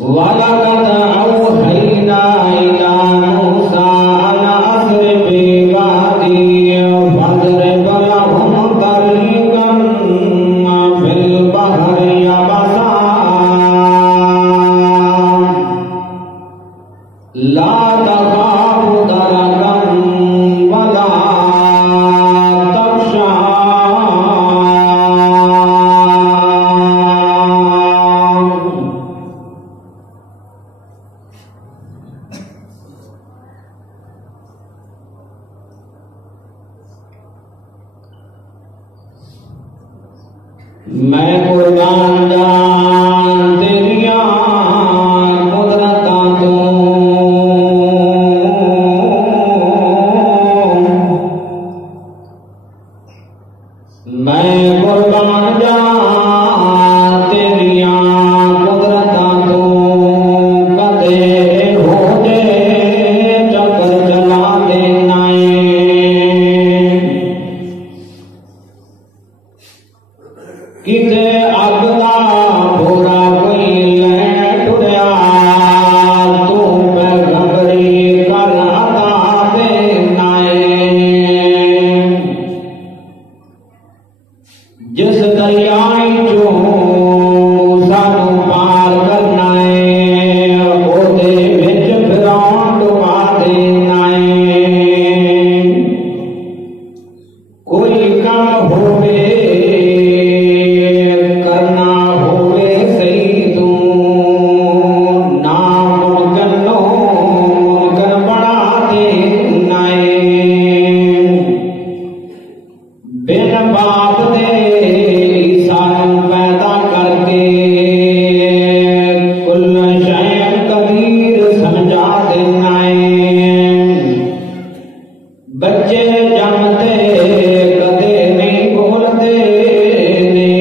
वलक़द औहयना इला मूसा अन अस्रि बिइबादी फadrib लहुम तरीक़न फिल बहरि यबसा ला तख़ाफ़ु दरकन वला तख़शा। मैं कुर्बान जान तेरिया कुदरतां तो मैं कुर्बान जान तेरिया कुदरतां तो कदे हो दे चक्कर चला देना किते अग दा भोरा कोई लैन टुरिया तू पैगंबरी कर अता देना जिस दरियाई चो सानू पार करना ओदे विच फिरौन डुबा देना कोई काम होवे बाप दे सानू पैदा करके कुल शै कदीर समझा देना बच्चे जमते कदे नहीं बोलते ने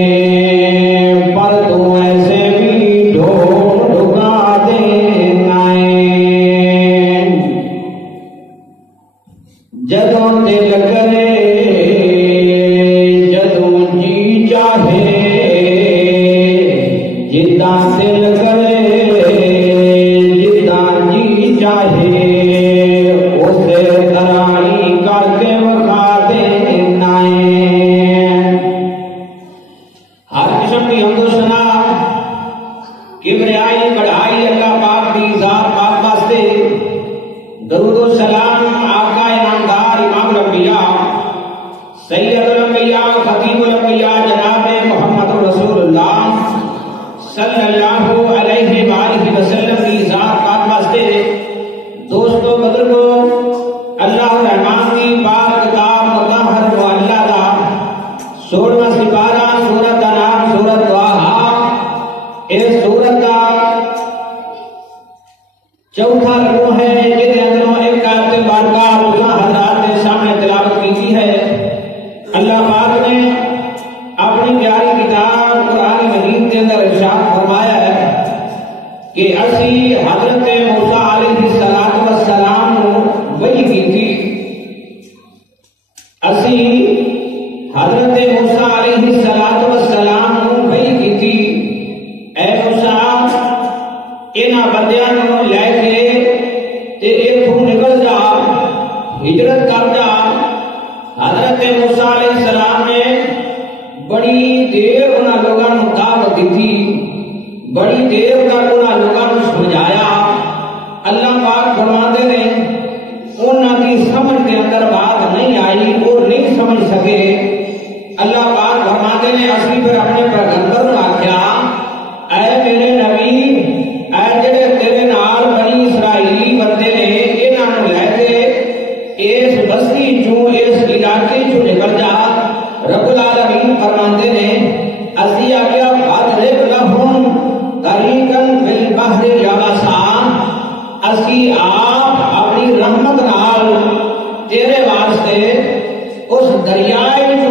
पर तू ऐसे भी ढुका देना जदों दिल करे जिदा दिल करे जिदा जी चाहे उसे तराई करके वखा देना हर किस्म की हमदोसना किबरियाई बढ़ाई अल्लाह पाक की ज़ात पाक वास्ते दरूद व सलाम आका इनामदार इमाम अंबिया सैयदुल अंबिया खतीमुल अंबिया जनाब मोहम्मद रसूलुल्लाह सल्लल्लाहु अलैहि वसल्लम की ज़ात पाक वास्ते दोस्तों बुजुर्गों अल्लाह रहमान की पाक किताब मुतहहर मुअल्ला दा 16वां सिपारा सूरत दा नाम सूरत वाहा इस सूरत का चौथा रुकू है जिसके अंदरों एक आयत मुबारका अल्लाह हज़रात के सामने तिलावत की है। अल्लाह पाक ने अपनी प्यारी किताब कुरान मजीद के अंदर इरशाद फरमाया है कि असी हजरत मूसा अलैहिस्सलातु वस्सलाम वही की थी असी हजरत मूसा अलैहिस्सलातु वस्सलाम वही की थी ऐ मूसा इन्हां बंदियां नूं लैके ते इत्थों निकल जा हिजरत कर जा। हजरत मूसा अलैहिस्सलाम ने बड़ी देर उन्होंने लोगों को दावत दी थी बड़ी देर तक उन्होंने लोगों को समझाया। अल्लाह पाक फरमाते ने उन्होंने समझ के अंदर बात नहीं आई और नहीं समझ सके। अल्लाह पाक फरमाते ने असली फिर अपने पैगंबर को आख्या ऐ मेरे नबी ऐ जेड़े तेरे नाल बनी इसराइली बंदे ने इन्हों लैके इस बस्ती चो इस इलाके चो निकल जा। रब्बुल आलमीन फरमाते ने असी आख्या फadrib lahum तरीक़न फिल बहरि यबसा असी आप अपनी रहमत नाल तेरे वास्ते उस दरियाए को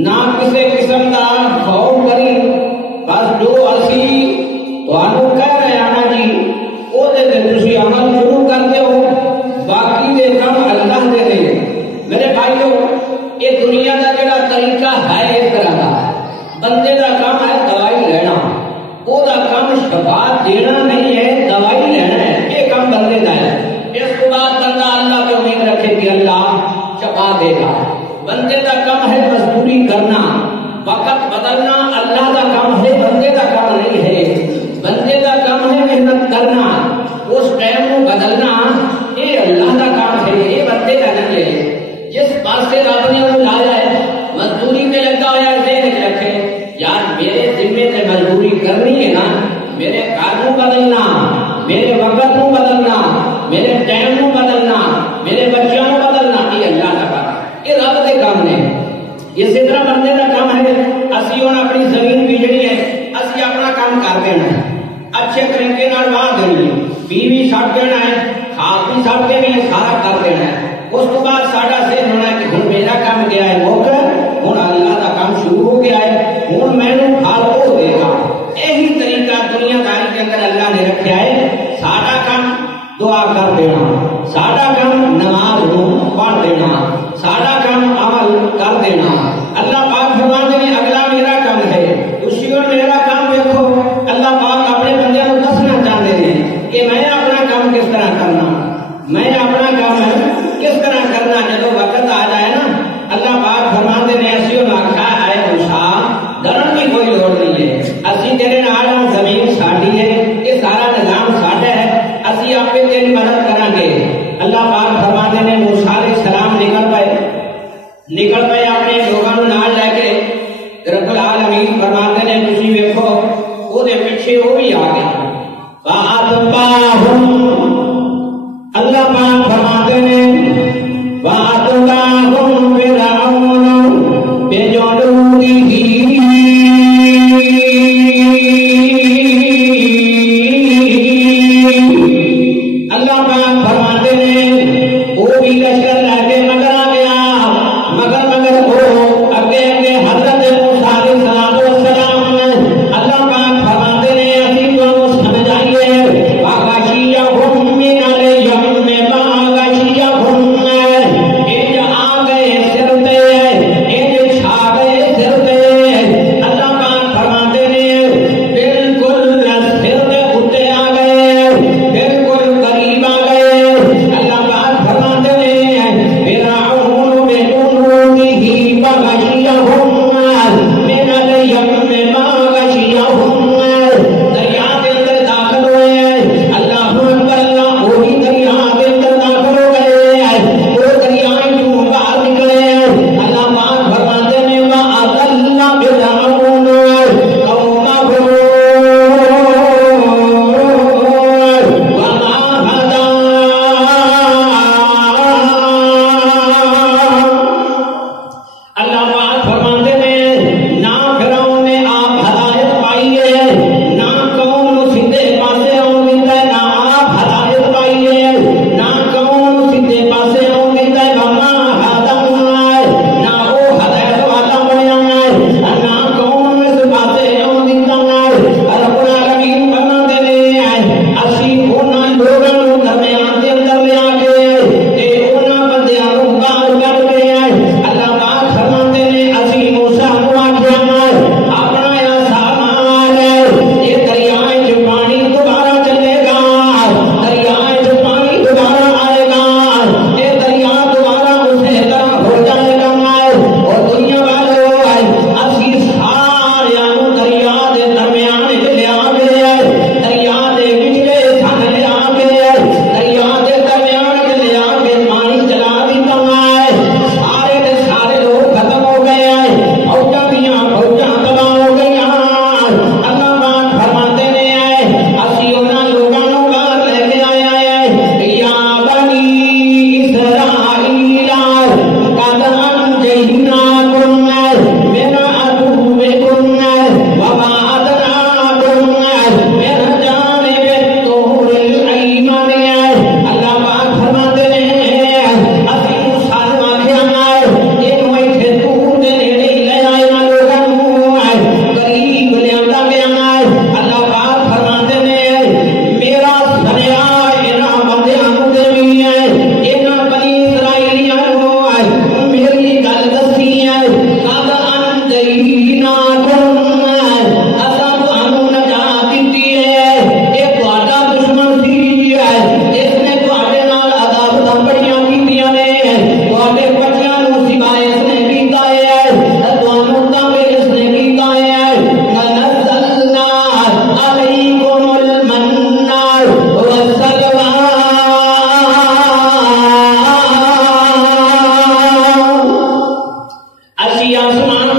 ना किसी किस्म का खौफ करी। बस जो असी तुहानू कह रहे हैं ना जी ओदे ते तुसी अमल शुरू कर दो, बाकी दे काम अल्लाह दे दे। मेरे भाइयों, ये दुनिया का जो तरीका है इस तरह का, बंदे का काम है दवाई लेना, ओदा काम शफा देना नहीं है, दवाई लेना है, ये काम बंदे का है। इसके बाद बंदा अल्लाह पे उम्मीद रखे कि अल्लाह शफा देगा। बंदे का काम है मजदूरी करना, वक्त बदलना, अल्लाह का काम है, बंदे का काम नहीं है। बंदे का काम है मेहनत करना, उस टाइम को बदलना, ये अल्लाह का काम है, ये बंदे का नहीं है। जिस पास से रब ने उन्हें लाया है, मजदूरी पे लगा हुआ है, रखे यार मेरे जिम्मे से मजदूरी करनी है ना, मेरे काम को बदलना, मेरे वक्त को बदलना, मेरे टाइम को बदलना, मेरे बच्चों को बदलना, ये अल्लाह का काम है, ये रब के काम ने। इसी तरह बंदे का काम है असी और अपनी जमीन बीजनी है, असी अपना काम कर देना है, अच्छे तरीके वाह देनी है, बीवी छट देना है, खाद भी छट देनी है, सारा कर देना है। उस तो बाद साडा से होना है कि हुण मेरा काम गया है मुकर, हुण अल्लाह का काम शुरू हो गया है, हुण मैनू फल हो देगा। यही तरीका दुनियादारी के अंदर अल्लाह ने रखा है। साडा काम दुआ कर देना, साडा काम नमाज पढ़ देना, साडा काम अमल कर देना। अल्लाह पाक फरमाते हैं अगला मेरा काम है, उसी और मेरा काम देखो। अल्लाह पाक अपने बंदे को दसना चाहते हैं कि मैं अपना काम किस तरह करना, मैं अपना काम है किस तरह करना। जब वक्त आ जाए ना, अल्लाह पाक फरमाते हैं ऐसी आखा है मूसा डरन की कोई लोड़ नहीं है, असी तेरे नाल जमीन साडी है, ये सारा निजाम साडा है, असी आपे तेरी मदद करांगे। अल्लाह पाक फरमाते हैं मूसा अलैहिस्सलाम निकल पे अपने लोगों नाल लेके। रब्बुल आलमीन फरमाते हैं तुसी वेखो ओदे पीछे वो भी आ गया। अल्लाह पाक फरमाते हैं वातुबाहुम फिरऔन बिजुनूदिही, अल्लाह पाक फरमाते हैं वो भी लश्कर लाके मगर आ गया, मगर वो अगे अगे हजरत मूसा अलैहिस्सलाम। अल्लाह पाक फरमाते हैं असी तो समझाइए वागाशिया हुम मिन अलयम में वागाशिया हुम,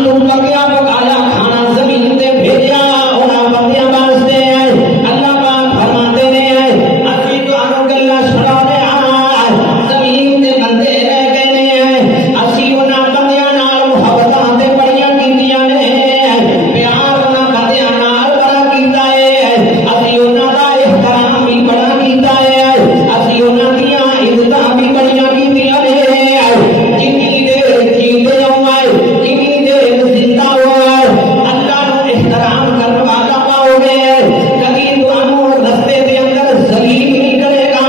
नू पकया पकाया खाना जमीन ते भेजा उन्हां बंदियां वास्ते अल्लाह पाक फरमाते ने असी तुहानू गल्लां सुणाने जमीन ते बंदे रह गए ने असी उन्हां बंदियां नाल मुहब्बतां ते बड़ियां कीतियां ने प्यार उन्हां बंदियां नाल बड़ा कीता है असी उन्हां दा एहतराम भी बड़ा कीता है असी उन्हां दियां इज्जतां भी बड़ियां कीतियां ने जिन्नी देर जीते होए जिन्नी देर जिंदा होए अल्लाह नू एहतराम करने वाला पाओगे कभी तुहानू रस्ते दे अंदर जलील नहीं करेगा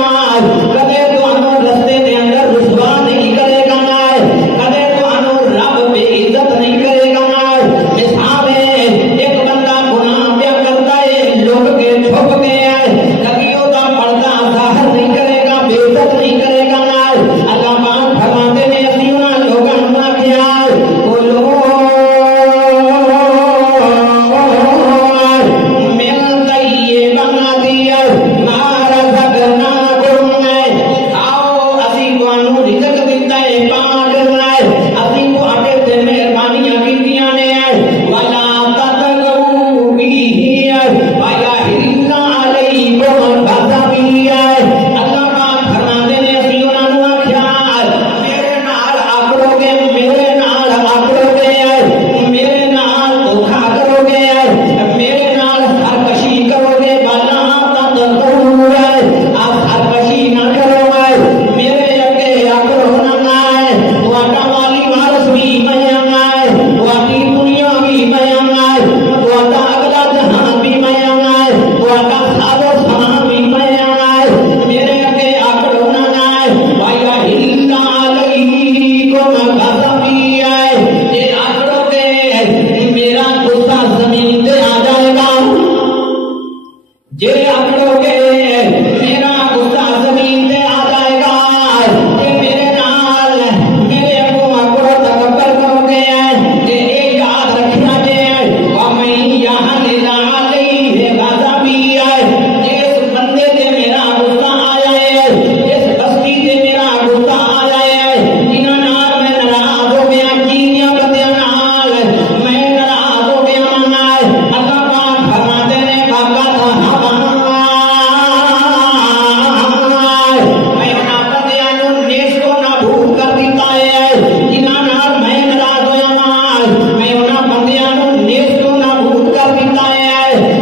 कदे तुहानू रस्ते दे अंदर रुसवा नहीं करेगा कदे तुहानू रब बेइज्जत नहीं करेगा मिसाल है एक बंदा गुनाह क्या करता है लोग के छुप के कभी ओदा पर्दा जाहिर नहीं करेगा बेइज्जत नहीं करेगा अल्लाह पाक फरमाते ने असी उन्हां लोगां नू आखिया बोलो मिल तइये बना दिया मारा सगना गुरने आओ असी तुहानू रिज़्क दिता है पाक असी तुहाडे ते मेहरबानियां कीतियां ने वाला ततगू बिही वाया हिरना अलैकुम बज़बी अल्लाह पाक फरमाते ने असी उन्हां नू आखिया मेरे नाल आकड़ोगे मेरे नाल आकड़ोगे मेरे नाल धोखा करोगे मेरे नाल सरकशी करोगे वाला ततगू आप सरकशी ना करो मेरे अगे आकड़ो ना तुहाडा वाली वारस भी मैं तुहाडी दुनिया भी मैं तुहाडा अगला जहान भी मैं तुहाडा सारो समान भी मैं मेरे अगे आकड़ो ना वाया हिल्ला अलैकुम गज़बी ये आकड़ोगे मेरा गुस्सा जमीन पे आ जाएगा जे आकड़ोगे मेरा गुस्सा जमीन पे आ जाएगा जे मेरे नाल मेरे अगो आकड़ो तकब्बर करोगे जे ये याद रखना जे मैं यहाँ ले गज़बी जिस बंदे से मेरा गुस्सा आया है जिस बस्ती से मेरा गुस्सा आया है जिन्हां नाल मैं नाराज हो गया जिन्हां बंदियां नाल मैं नाराज हो गया अल्लाह पाक फरमाते ने बाबा मैं उन्हां बंदियां नू नेस्तो नाबूद कर दिता है जिन्हां नाल मैं नाराज होया मैं उन्हां बंदियां नू नेस्तो नाबूद कर दिता है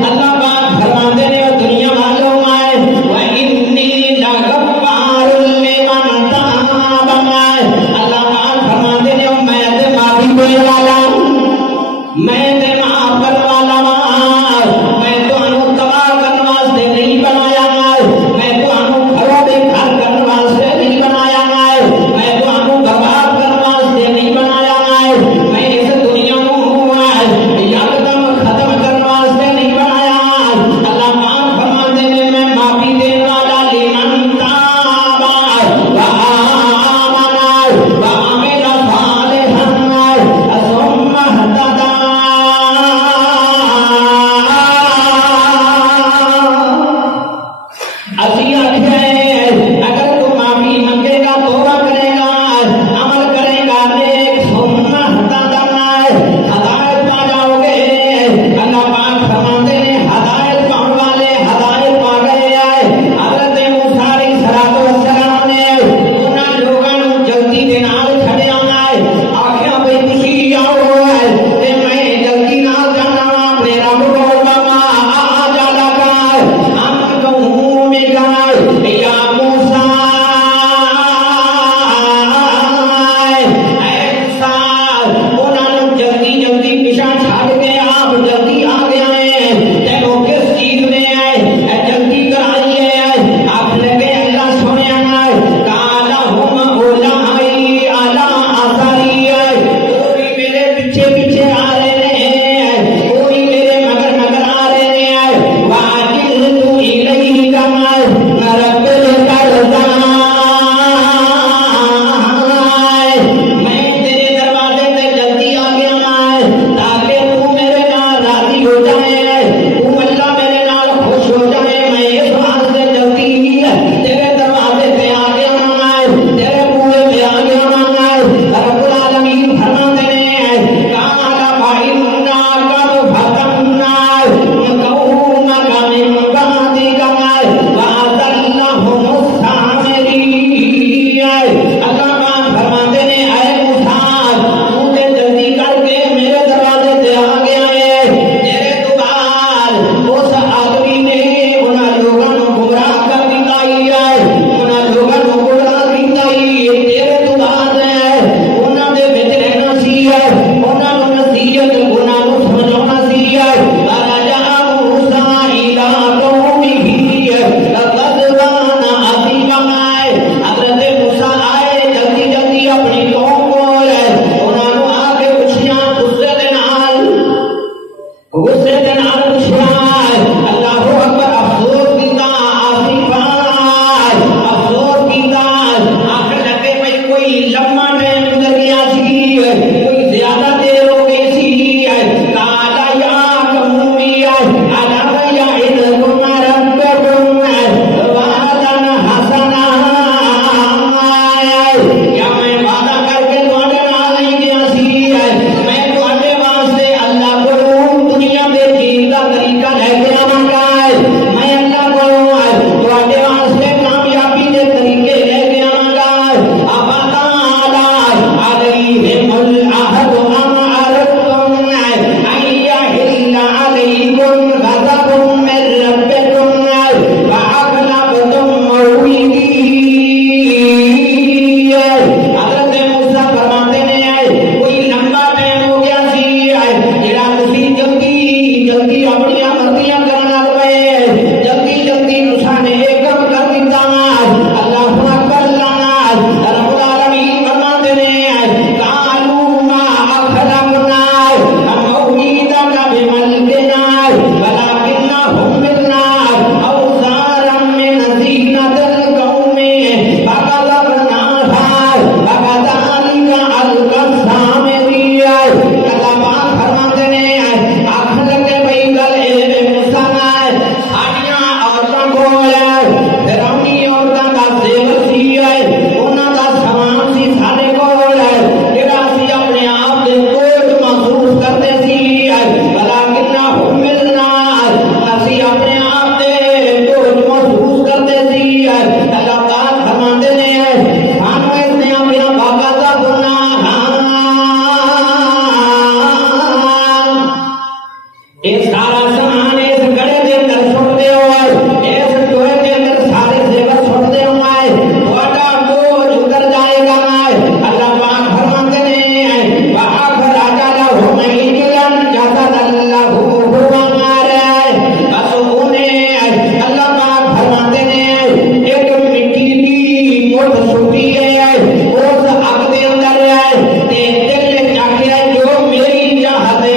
अल्लाह पाक फरमाते ने दुनिया वालों व इन्नी लगफ्फारुल लिमन ताब अल्लाह पाक फरमाते ने मैं ते माफी देने वाला मैं ते माफ करने वाला मैं तुहानू तबाह करने वास्ते नहीं बनाया मैं तुहानू घरों दे घर करने वास्ते नहीं बनाया मैं तुहानू बर्बाद करने वास्ते नहीं बनाया मैं इस दुनिया नू यकदम खत्म करने वास्ते नहीं बनाया अल्लाह पाक फरमाते ने मैं माफी देने वाला लिमन ताबा व आमना व अमिल सालिहन सुम्मा हतदा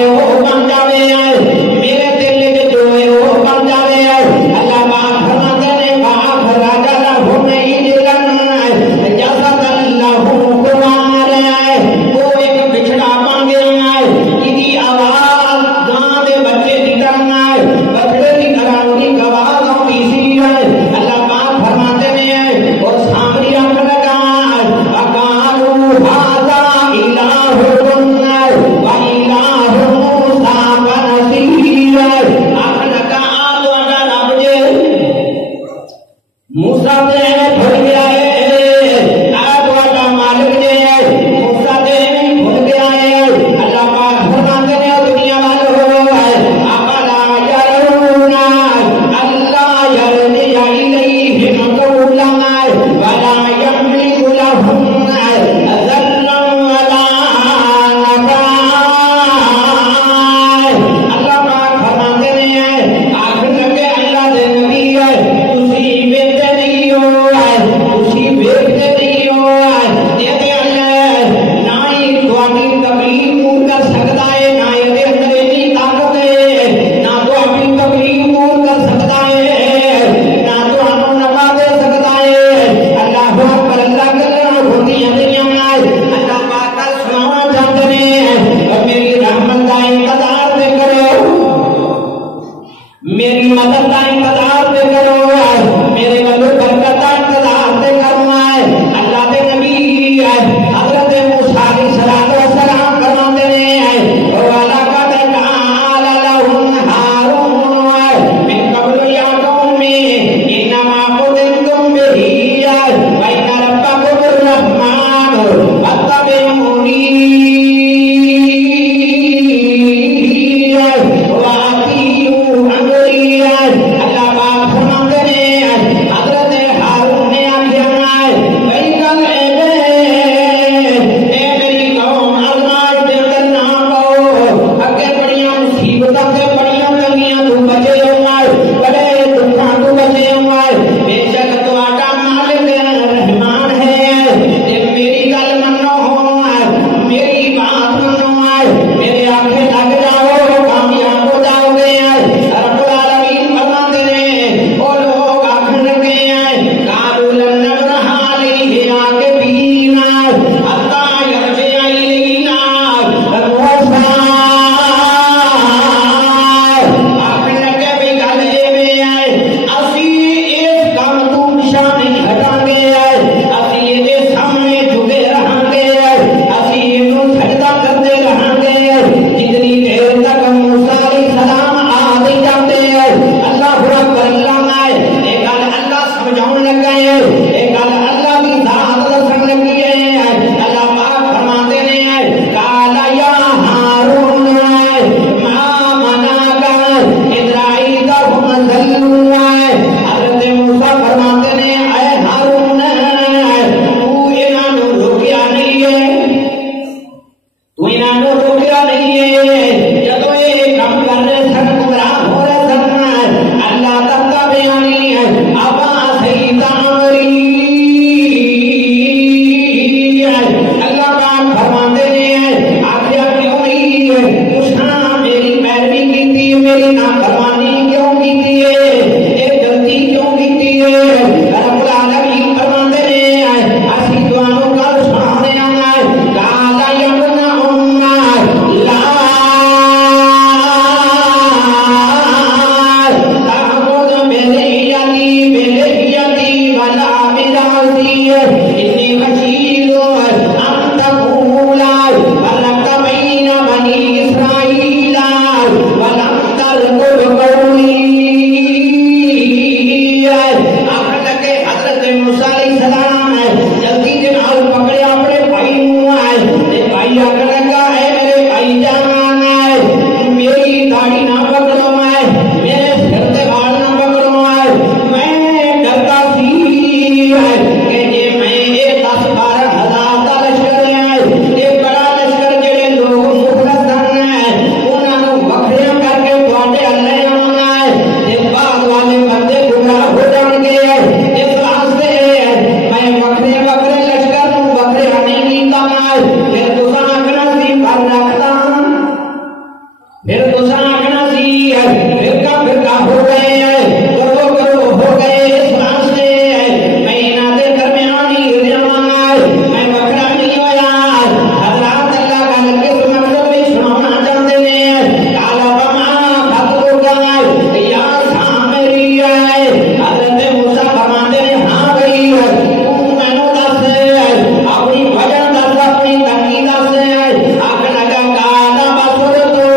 Gracias. फिर तुसा आखना सी फिरका हो गए करो हो गए इस वास्ते मैं इन्हां दे दरमियान ही रहवांगा मैं वखरा नहीं होया हजरत अल्लाह का किस मकसद में सुनाना चाहते ने काला बमा फतुका या सामरी है हजरत मूसा फरमाते हैं हां भाई तू मैनू दस अपनी वजह दस अपनी तंगी दस आखन लगा काला बसुर तो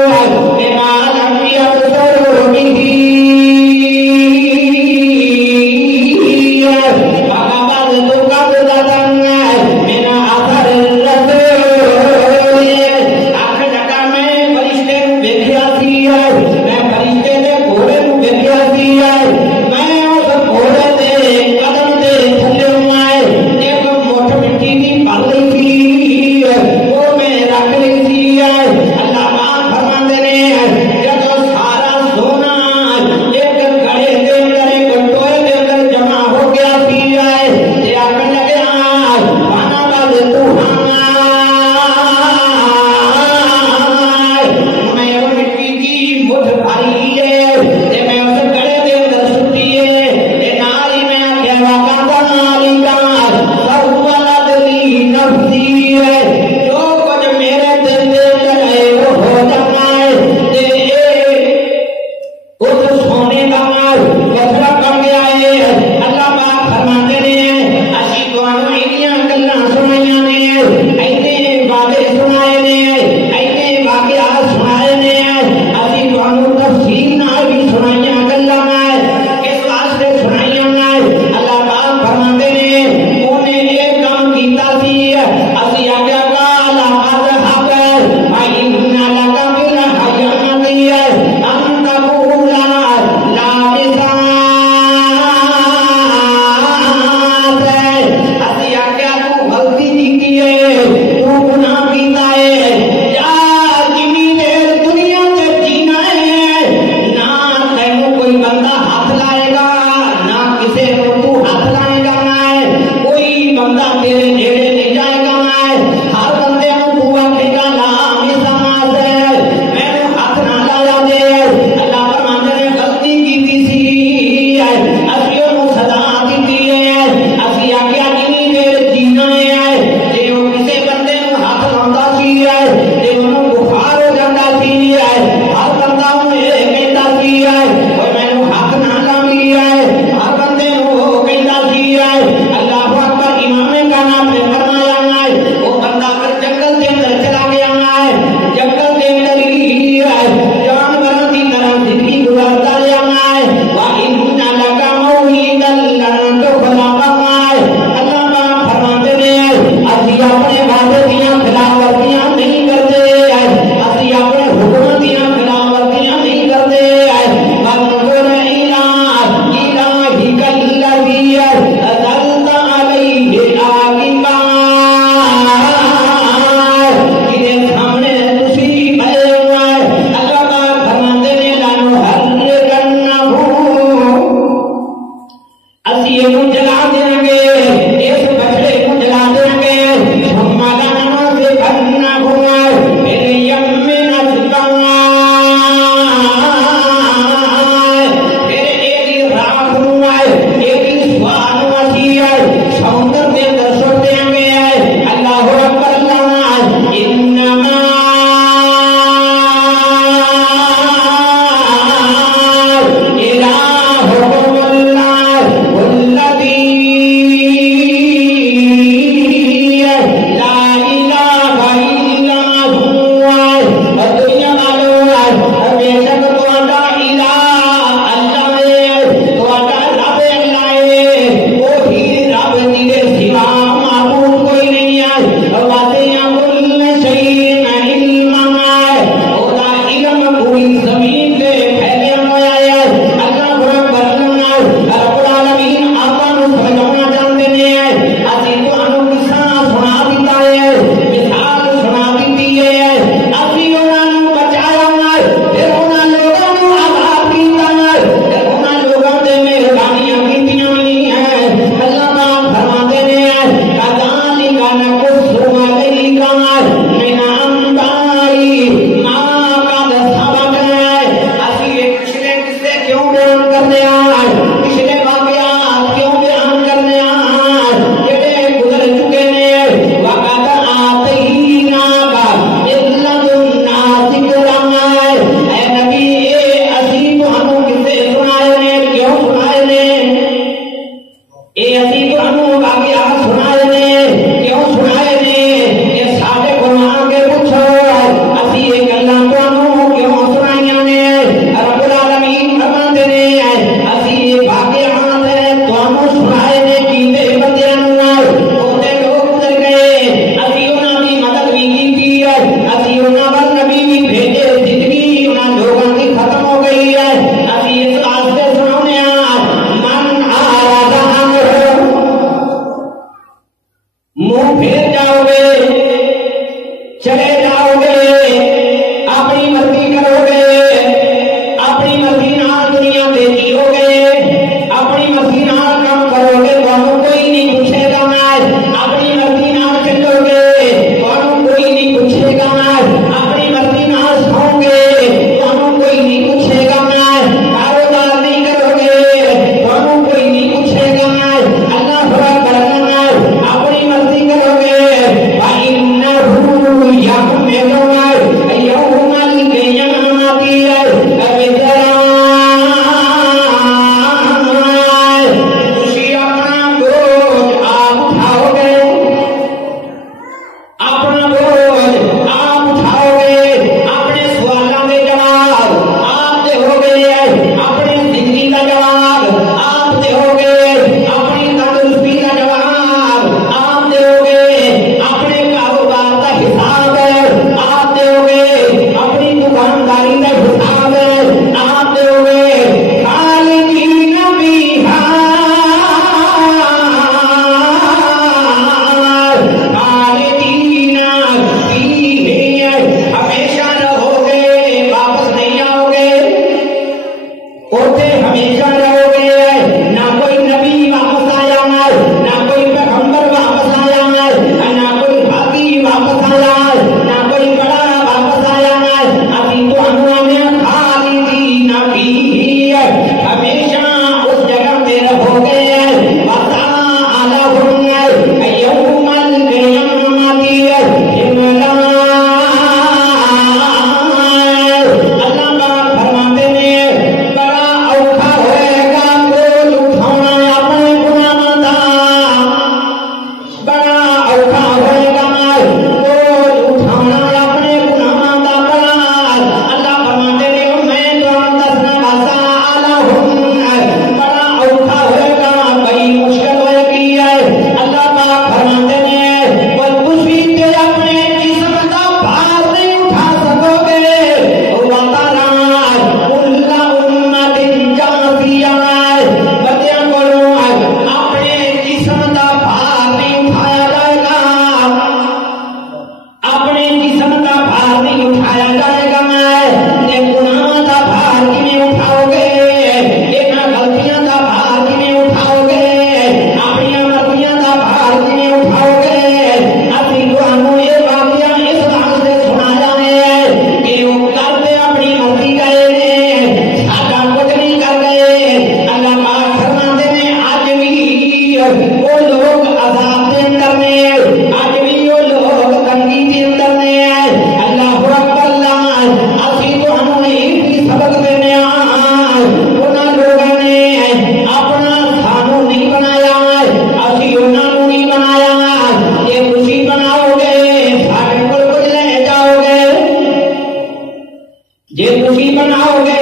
जे तुसी बनाओगे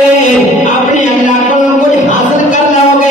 अपने अल्लाह को कुछ हासिल कर लोगे।